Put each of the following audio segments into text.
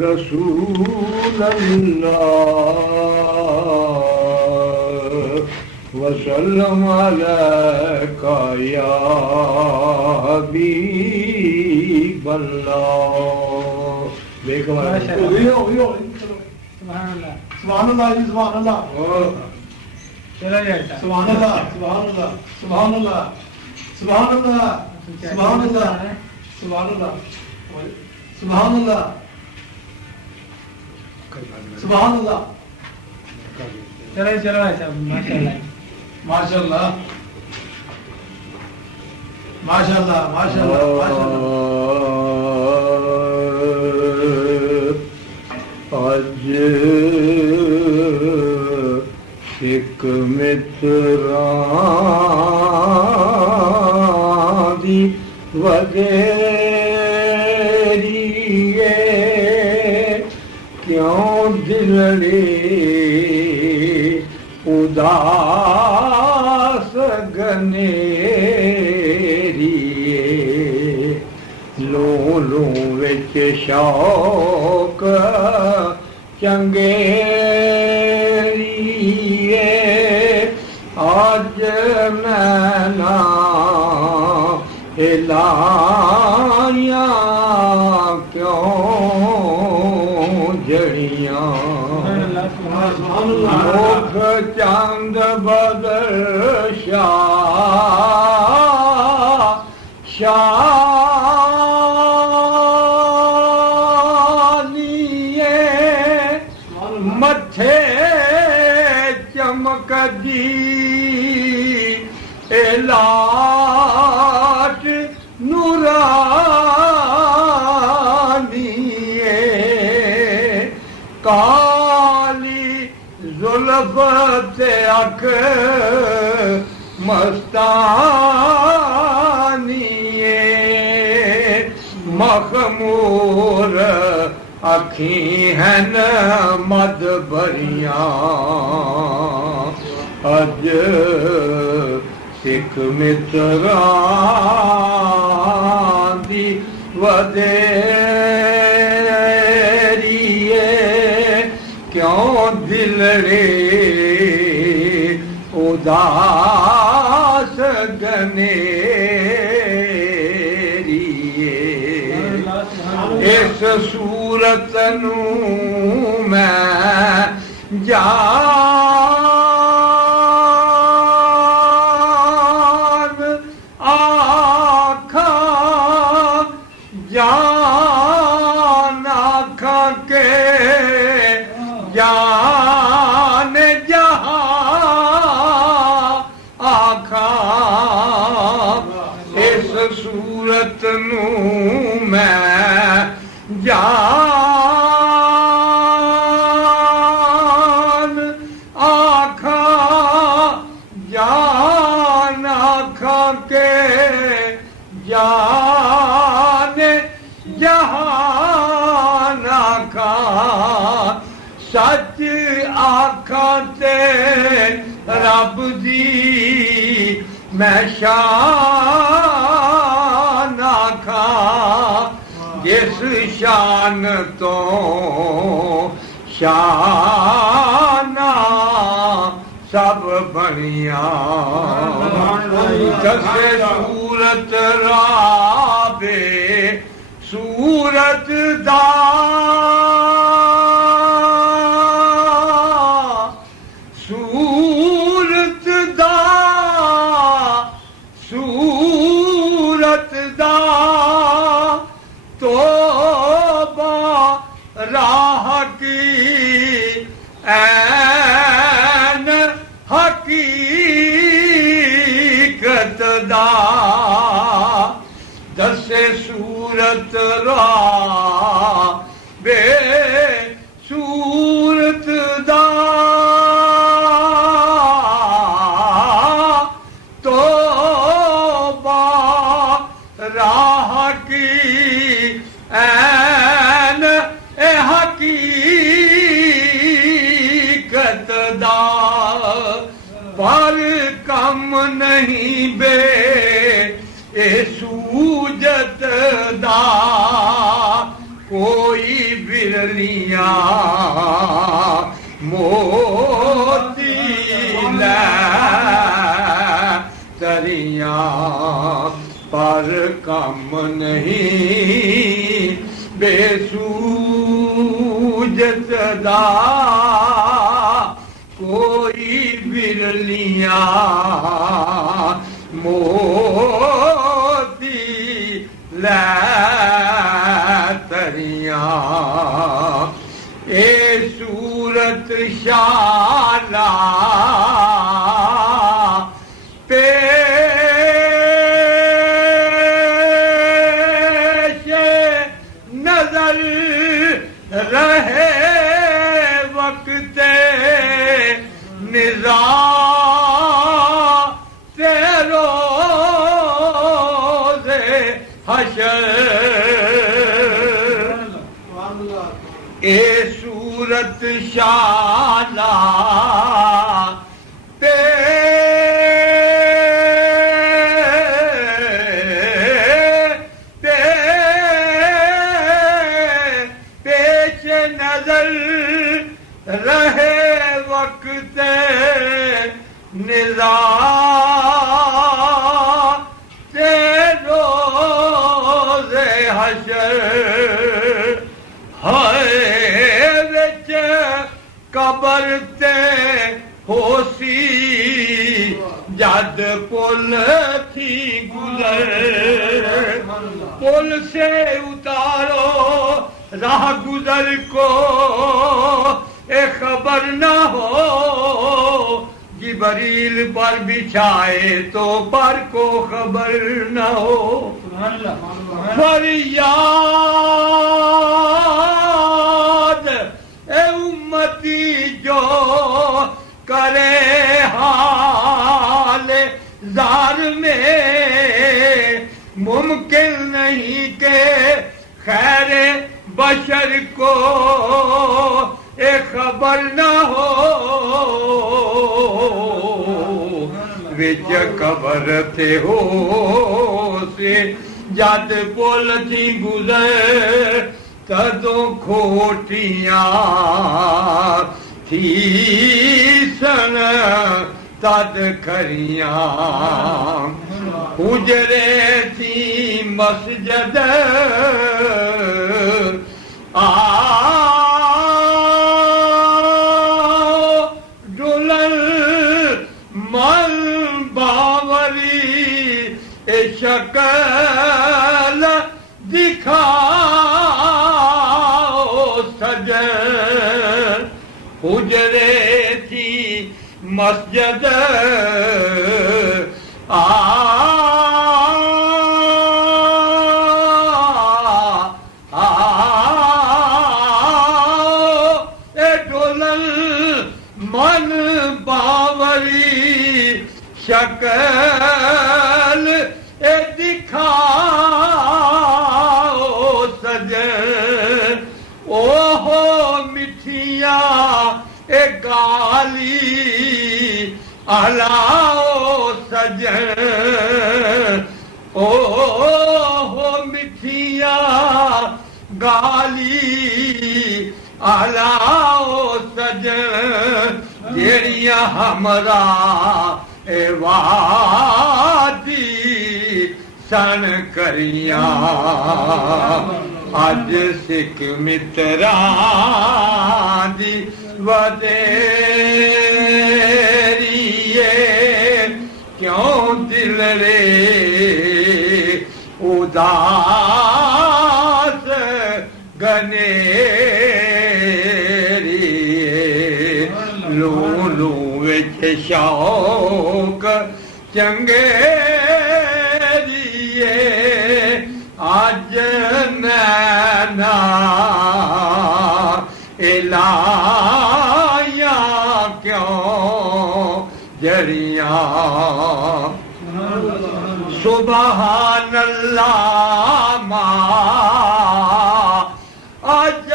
रसूल अल्लाह वसल्लम अलैका या हबीब अल्लाह। सुभान अल्लाह जी, सुभान अल्लाह, सुभान अल्लाह, सुभान अल्लाह, सुभान अल्लाह, सुभान अल्लाह, सुभान अल्लाह, सुभान अल्लाह, सुभान अल्लाह, सुभान अल्लाह। चलो चलो ऐसा माशाल्लाह माशाल्लाह माशाल्लाह माशाल्लाह माशाल्लाह। आज सिख मित्रां दी वडेरी क्यों दिलड़े उदास गनेरिए लो लो विच शौक चंगेरिए अज मैना हिलाया क्यों जड़ियां मुख चंद बदर शानिए मथे चमकदी एलाट नूरानिए काली जुल्फ ते अख मस्तानिए मखमूर अखी हैं मद भरियां अज सिख मित्रां दी वडेरिए क्यों दिलड़े उदास गनेरिए इस सूरत नू मैं जान आखा जान आखा के जान जहां आखा इस सूरत नू मैं जान आखा जान आखा के जान जहान आखा सच आखा ते रब दी मैं शान आखा जिस शान तो शाना सब बनिया दसे सूरत राबे सूरत दा सूरत दा सूरत दा तोबा राह की ऐन हकीकत दा दसे सूरत राबे सूरत दा राह की ऐन हकीकत दा पर कम नहीं बे ए सूजत दा कोई बिरलियां मोती लै तरियां पर कम नहीं बेसूजत दा कोई बिरलियां मोती लै तरियां ए सूरत शाला पेश नजर रहे वक्त निज़ा तेरो हशर ए सूरत शाला पेश नजर रहे वक्त निज़ा कबर ते होसी जद पुल थी गुजर पुल से उतारो राह गुजर को ए खबर न हो जिबरील पर बिछाए तो पर को खबर न हो फरियाद ए उम्मती जो करे हाल जार में मुमकिन नहीं के खैर बशर को ए खबर न हो विच कबर थे हो से जद पुल थी गुजर तदों खोटियां थी सन तद खरियां हुजरे थी मस्जिद डुलल मल बावरी ए शकल दिखा हुजरे थी मस्जिद ए डोलल मन बावरी शकल ए दिखाओ सजन ओहो मिठिया ए गाली अलाओ सजन ओहो मिठिया गाली अलाओ सजन जेड़िया हमरा ए वादी सन करियां अज सिख मित्रां दी वदेरिए क्यों दिल रे उदास गनेरिए लू लू विच शौक चंगे आज नैना इलाया क्यों जरिया सुबहान अल्लाह आज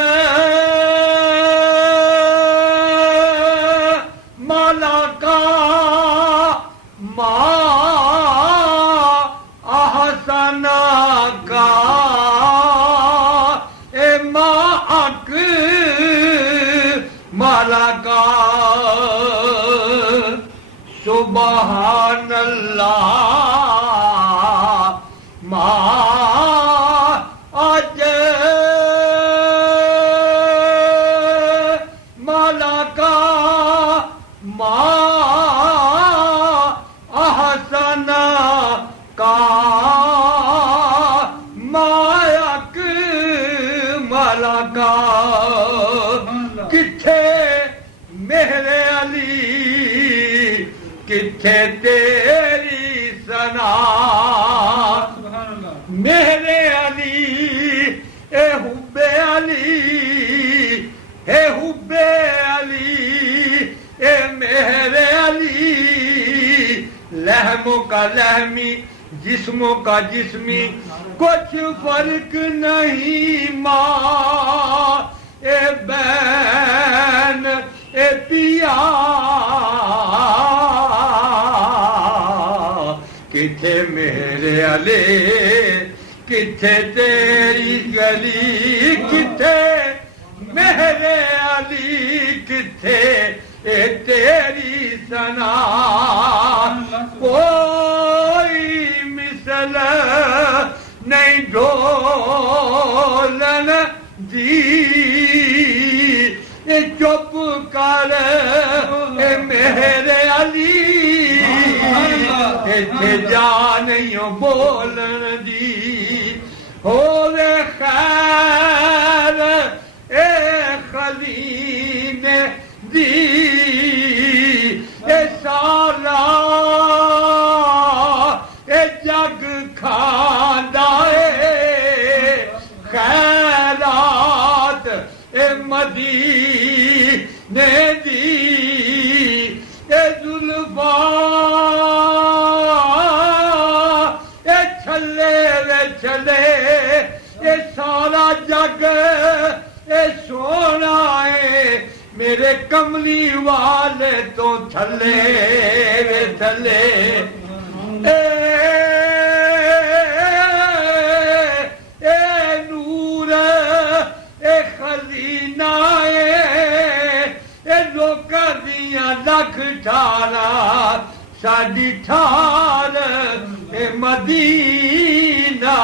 माला का ahsana ka ema ak सुबहान अल्लाह मा आज माला का मा आहसना का मायक माला का किथे मेरे अली किथे तेरी सना मेरे अली ए हुब्बे अली ए हुब्बे अली ए मेरे अली लहमों का लहमी जिस्मों का जिस्मी कुछ फर्क नहीं माँ ए बहन ए पिया किथे मेरे अले किथे तेरी गली किथे मेरे अली किथे ए तेरी सना कोई मिसल नहीं ढोलन दी ए चुप कर ए मेरे अली इत्थे जा नहीं बोलन दी होवे खैर ए खलीने दी ए सारा ए जग खांदा ए खैरात ए मदीने दी ए जुल्फा ए छले वे छले ए सारा जग ए सोना है मेरे कमली वाले तो छले वे छले ए नूर ए खजीना ए लोकां दियां लख ठारा साडी ठार ए मदीना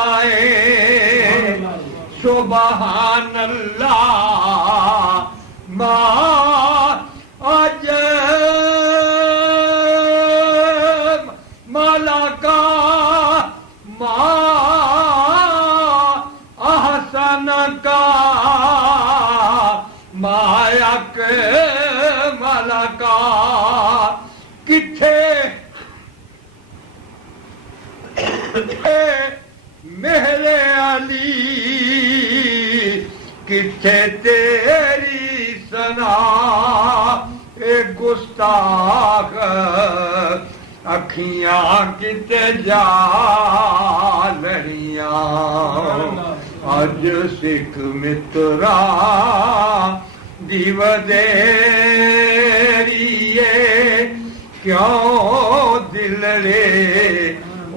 सुबहान अल्लाह मा आज माला का मा आहसन का मायक माला का किथे मेरे अली किथे तेरी सना ए गुस्ताख अखियां किते जा लड़ियां अज सिख मित्रा दीवदेरिए क्यों दिल रे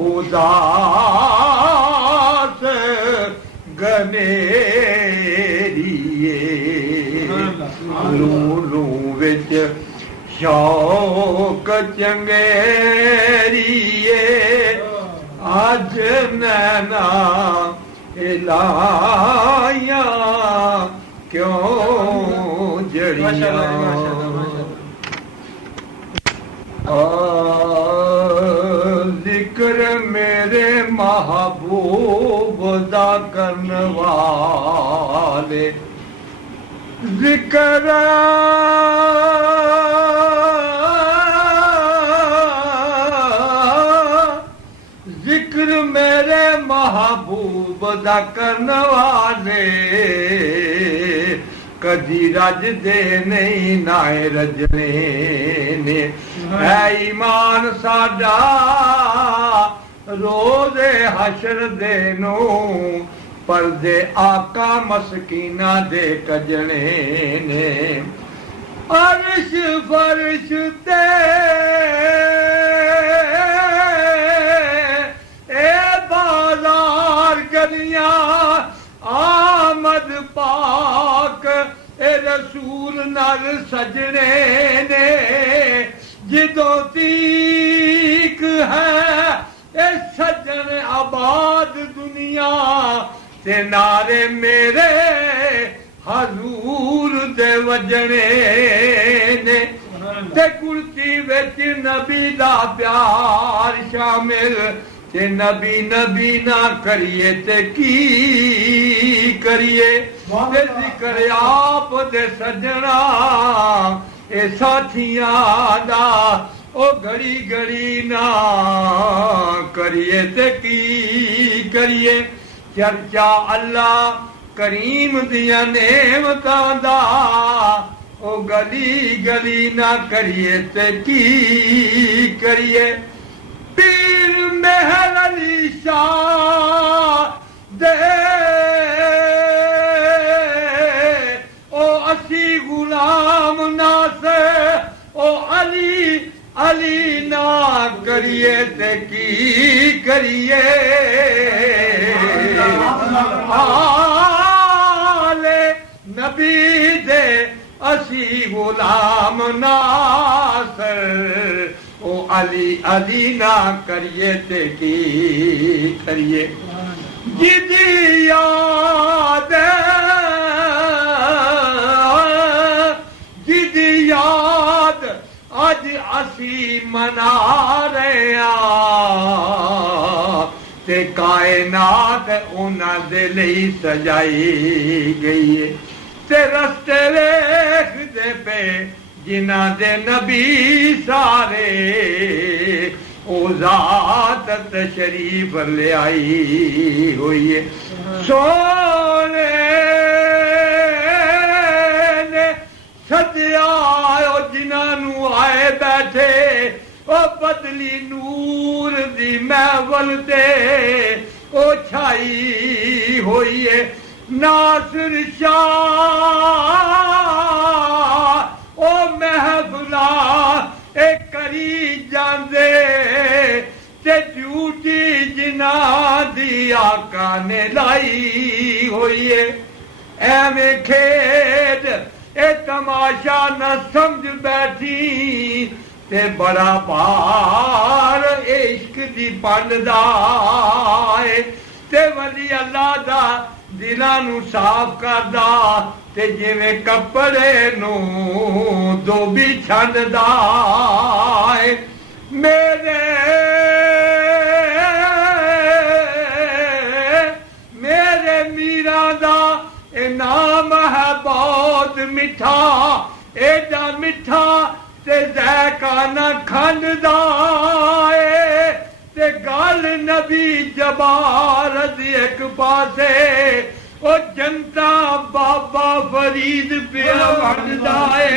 उदास गनेरिए लू लू विच शौक चंगेरिए अज नैना इलाया क्यों जड़िया जिक्र मेरे महबूब दा करने वाले जिक्र जिक्र मेरे महबूब दा करने वाले कदी रज दे नहीं नाए रजने ने है ईमान साडा रोज़े हशर दे नो पर दे आका मस्कीना दे कजने ने अर्श फर्श ते ए बाजार गलियां आमद पाक ए रसूल नर सजने ने जिदों तीक है ए सज्जन आबाद दुनिया ते नारे मेरे हजूर दे वजने ने ते कुर्सी विच नबी दा प्यार शामिल ते नबी नबी ना करिए ते की करिए ते जिक्र आप दे सजना ए साथियां दा ओ घड़ी घड़ी ना करिए ते की करिए चर्चा अल्लाह करीम दिया नेमतां दा ओ गली गली ना करिए ते की करिए पीर मेहर अली शाह दे ओ असी गुलाम नासे ओ अली अली ना करिए ते की करिए आले नबी दे असी गुलाम नासर ओ अली अली ना करिए ते की करिए जिदी याद अज असी मना रहे ते कायनात उन्हां दे लई सजाई गई है ते रस्ते वेखदे पे जिन्हां दे नबी सारे ओ जात तशरीफ ले आई हुई है सोने ने सदिया जिन्हां आए बैठे ओ बदली नूर दी महवल ते ओ छाई होई है नासिर शाह ओ महफला ए करी जांदे ते ड्यूटी जिन्हां दी आका ने लाई होई है एवें खेड ए तमाशा न समझ बैठी ते बड़ा पार इश्क दी पंडदा है ते वली अल्लाह दा दिलां नू साफ करदा ते जिवें कपड़े नू धोबी छंडदा है मेरे मेरे मीरा दा ए नाम है बहुत मिठा एडा मिठा ते ज़ैका न खंडदा ए ते गल नबी जबार दी एक पासे ओ जनता बाबा फरीद पे वंडदा ए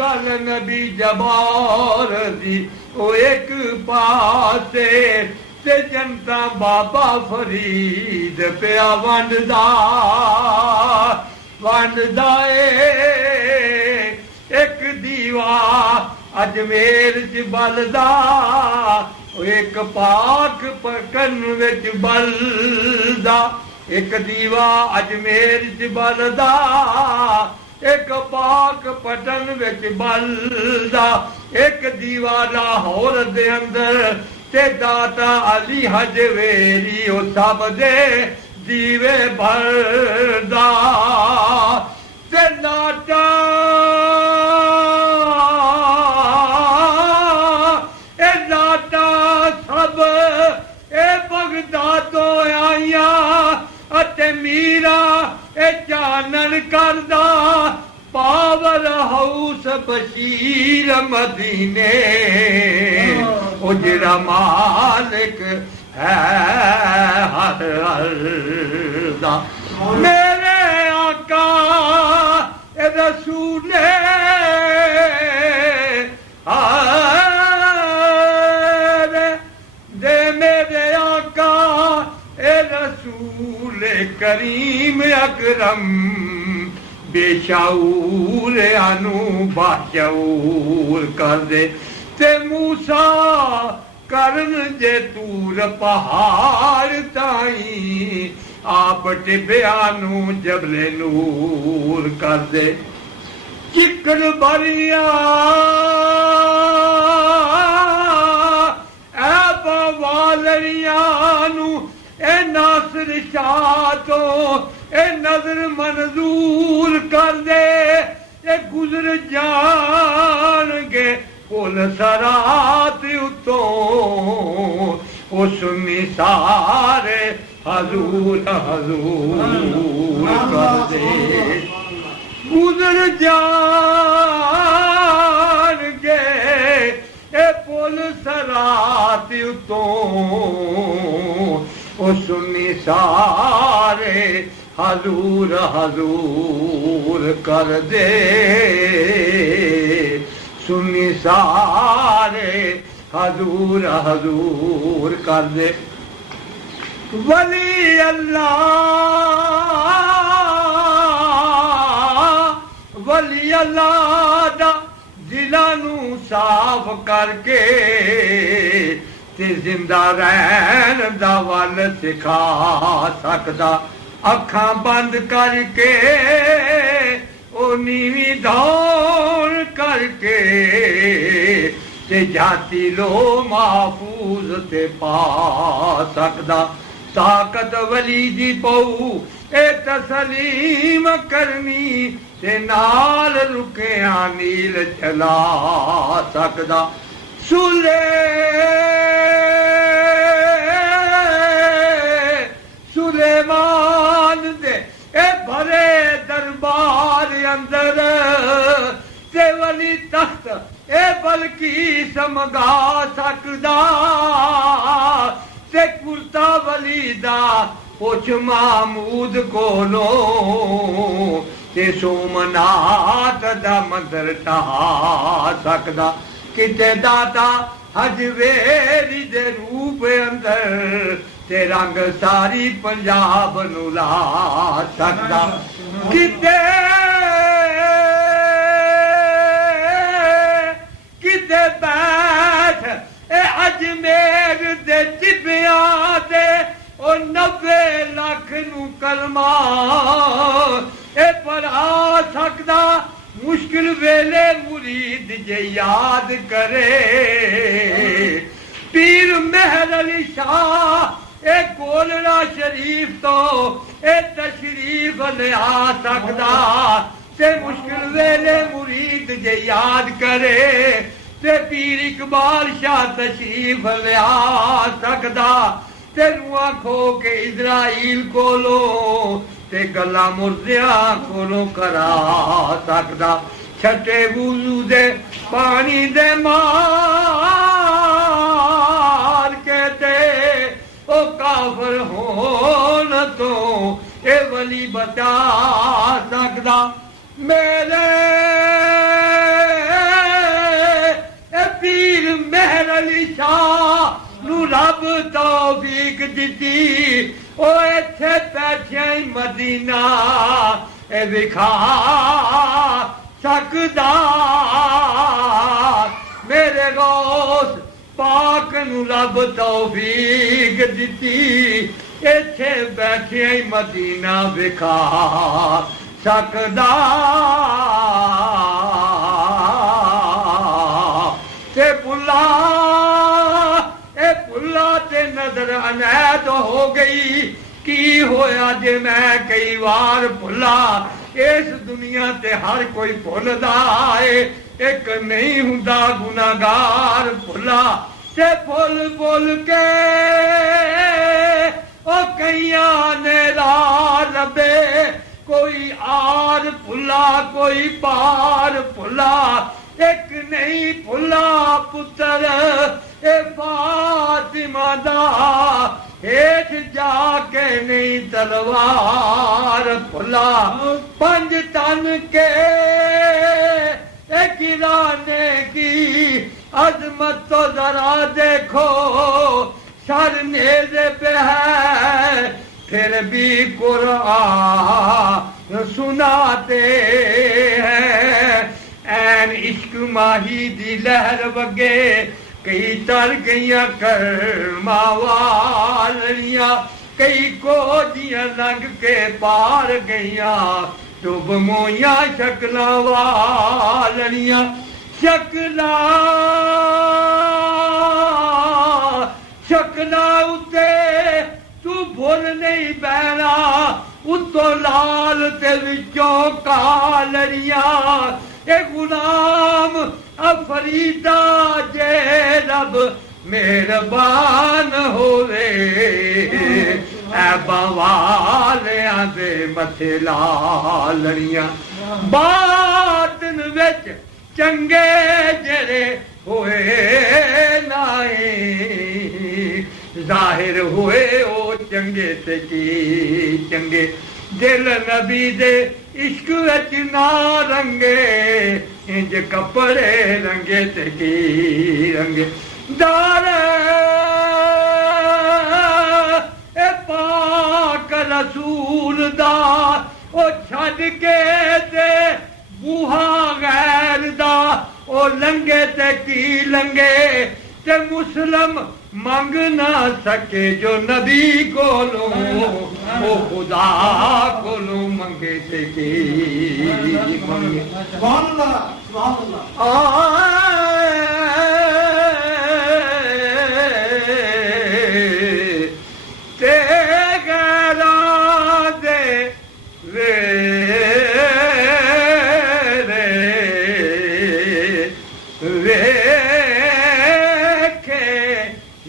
गल नबी जबार दी ओ एक पासे ते जनता बाबा फरीद पे वंडदा वंडदा एक दीवा अजमेर च बलदा एक पाक पकन विच बलदा एक दीवा अजमेर च बलदा एक पाक पटन विच बलदा एक दीवा लाहौर दे अंदर ते दाता अली हजवेरी ओ सब दे दीवे भरदा ते नाटा ए नाटा सब ए बगदादो आईया अते मीरा ए चानन करदा पावर हाउस बशीर मदीने ओ जिहड़ा मालिक है हर दा मेरे आका रसूले दे मेरे आका रसूल करीम अकरम बेशाऊर अनु बाशऊर कर दे ते मूसा करन जे तूर पहाड़ ताई आप टिबिया नू जबले नूर कर दे चिक मुश्किल भरिया ऐ बवालरियां नू ए नासिर शाह तो ए नजर मंजूर कर दे ए गुजर जाणगे पुल सरात उतों ओ सुन्नी सारे हजूर हजूर कर दे गुजर जाणगे ए पुल सरात उतों ओ सुन्नी सारे हजूर हजूर कर दे सुन्नी सारे हजूर हजूर कर दे वली अल्लाह दा दिलां नू साफ करके ते जिंदा रहन दा वल सिखा सकदा अखां बंद करके ओ नीवी दौड़ करके ते जाती लो महफूज ते पा सकदा ताकत वली दी पऊ ए तसलीम करनी ते नाल रुकिया नील चला सकदा सुलेमान दे ए भरे दरबार अंदर ते वली तख्त ए बल्कि समगा सकदा ते कुर्ता वली दा पुछ महमूद कोलो ते सोमनाथ दा मंदर टहा सकदा किते दाता हजवेरी दे रूप अंदर ते रंग सारी पंजाब नू ला सकदा किते किते बैठ ए अजमेर दे चिबियां दे ओ 90 लाख नू कलमा ए पढ़ा सकदा मुश्किल वेले मुरीद जे याद करे पीर मेहर अली शाह ए कोलड़ा शरीफ तो ए तशरीफ ले आ सकदा ते मुश्किल वेले मुरीद जे याद करे ते पीर इकबाल शाह तशरीफ ले आ सकदा ते रूहां खो के इजराइल कोलो ते गला मुर्दियां कोलो करा सकदा छटे वुजू दे पानी दे मार के ते ओ काफर होन तो ए वली बचा सकदा मेरे ए पीर मेहर अली शाह नू रब तौफीक दिती ओ इत्थे बैठे मदीना ए विखा सकदा मेरे गौस पाक नू रब तौफीक दिती इत्थे बैठे मदीना विखा सकदा ते बुला ते नजर अनैद हो गई की होया जे मैं कई बार भुला इस दुनिया ते हर कोई भुलदा है एक नहीं हुंदा गुनाहगार भुला ते भुल भुल के ओ कईयां ने राह लबे कोई आर भुला कोई पार भुला एक नहीं भुला पुत्र ए फातिमा दा हेठ जाके नहीं तलवार भुला पंज तन के किराने की अजमत तो जरा देखो सर नेज़े पे है फिर भी कुरान सुनाते हैं ऐन इश्क माही दी लहर वगे कई तर गईयां कर्मा वालियां कई कोजियां लंघ के पार गईयां चुभ मोइया शक्लां वालियां शक्लां उत्ते तू भुल नहीं बैना उत्तों लाल ते विचों कालड़ियां ए गुलाम अफरीदा जे रब मेहरबान होवे ऐ बवालियां दे मथे लालड़ियां बातन विच चंगे जेरे होए नाए जाहिर हुए ओ चंगे ते की चंगे दिल नबी दे इश्क विच ना रंगे इंज कपड़े रंगे ते की रंगे दार ए पाक रसूल दा ओ छड़ के ते बूहा गैर दा ओ लंगे ते की लंगे ते मुस्लिम मंग ना सके जो नबी कोलो ओ खुदा कोलो मंगे ते की मंगे सुभान अल्लाह सुभान अल्लाह ते गैरा दे वे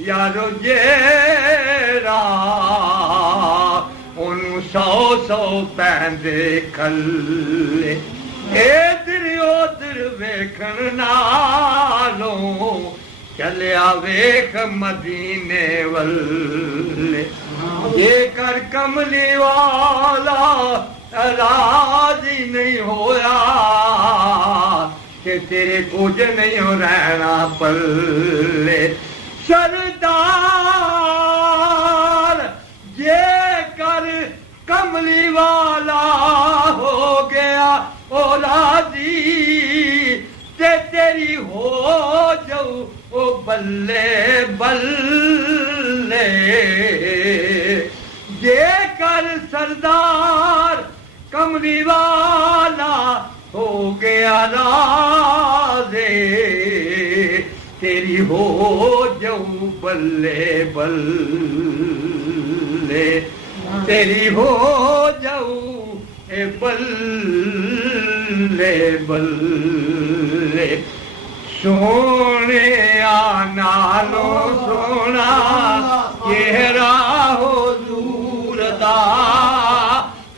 यारो जेरा ओनू सौ सौ पैंदे खल्ले इधर उधर वेखण नालों चलिया वेख मदीने वल्ले जेकर कमली वाला राजी नहीं होया कि तेरे कुछ नहीं रहना पल्ले सरदार जे कर कमली वाला हो गया ओ राजी ते तेरी हो जाऊ ओ बल्ले बल्ले जे कर सरदार कमली वाला हो गया राजे तेरी हो जाऊं बल्ले बल्ले तेरी हो जाऊं ए बल्ले बल्ले सोने नालो सोना चेहरा हो दूर दा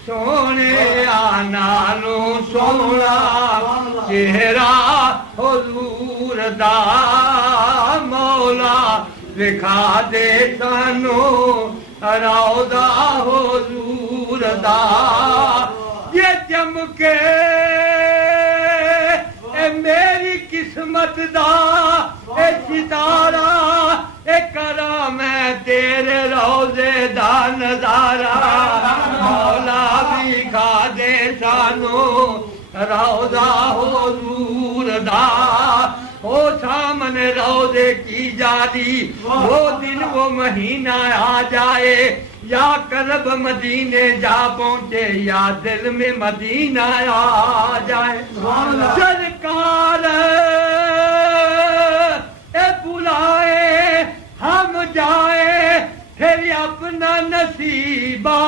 सोने नालो सोना चेहरा हो दूर दा मौला दिखा दे सानू रौदा हुजूर दा ये चमके ए मेरी किस्मत दा ए सितारा ए करा मैं तेरे रोजे दा नजारा मौला दिखा दे सानू रौदा हुजूर दा ओ सामने रोजे की जादी वो दिन वो महीना आ जाए या कल्ब मदीने जा पहुंचे या दिल में मदीना आ जाए सरकार ए बुलाए हम जाए फिर अपना नसीबा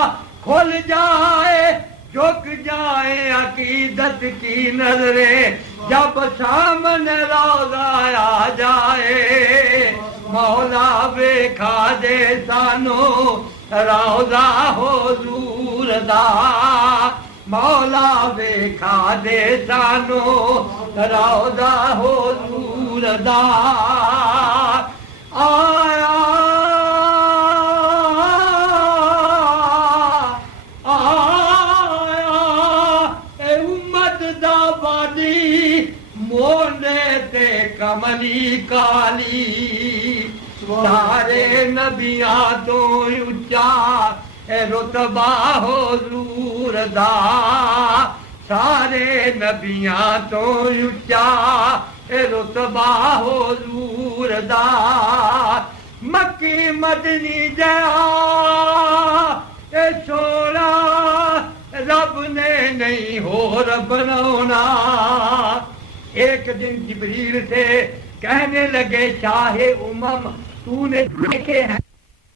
खुल जाए झुक जाए अकीदत की नजरे जब सामने रोजा आ जाए मौला बेखा दे सानू रोजा हुजूर दा मौला बेखा दे सानू रोजा हुजूर दा आया कमली काली सारे नबिया तो उच्चा रुतबा हुजूर दा सारे नबिया तो उच्चा रुतबा हुजूर दा मक्की मदनी जा सोना रब ने नहीं और बनाना। एक दिन जिब्रील से कहने लगे शाहे उमम तूने देखे हैं